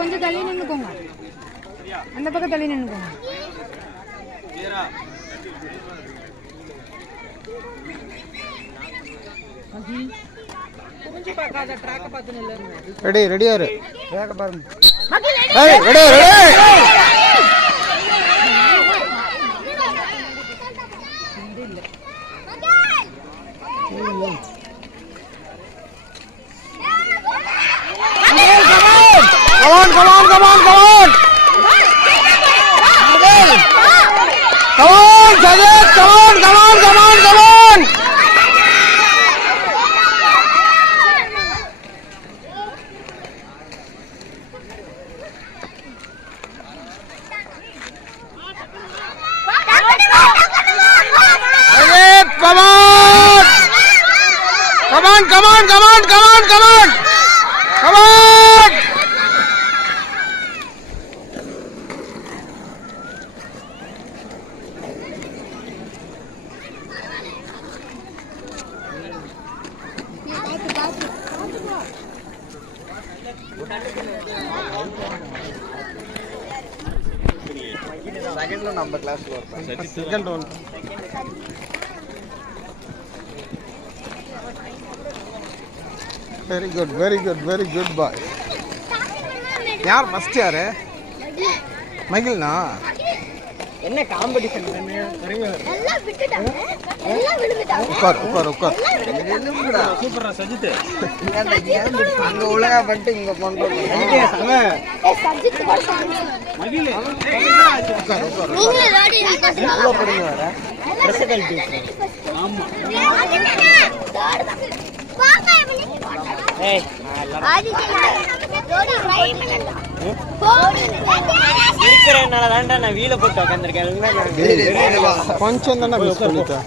கொஞ்சம் தள்ளி நின்னுக்கோங்க. அந்த பக்கம் தள்ளி நின்னுக்கோங்க. ரெடி ரெடியா இரு. வேக பாருங்க. ஏய் ready ready. Come on, come on, come on, come on. Come on, Sajid, come on, come on, come on, come on. Sajid, come on. Come on, come on, come on, come on, come on. Come on. Second lo number class lo second one. Very good, very good, very good boy. यार first यार है மைகில் ना என்ன competition பண்ணு எல்லாம் விட்டுட்டாங்க எல்லாம் விழுந்துட்டாங்க உட்கார் உட்கார் உட்கார் எலும்புடா சூப்பரா சஜித் அங்க ஒழுங்கா பண்ணிட்டு இங்க பண்றோம் சப்ஜெக்ட் கூட மகிழ் உட்கார் உட்கார் நீங்க ரெடி இருக்கீங்க எவ்வளவு படுங்க வர பிரசிடென்ட் ஆமா பாப்பா ஏய் ஆதி ரோடி ட்ரை பண்ணலாம் போடு இருக்கிறனால தான்டா நான் வீல போட்டு உட்கார்ந்திருக்கேன் கொஞ்சம் தானே மிஸ் பண்ணிட்டேன்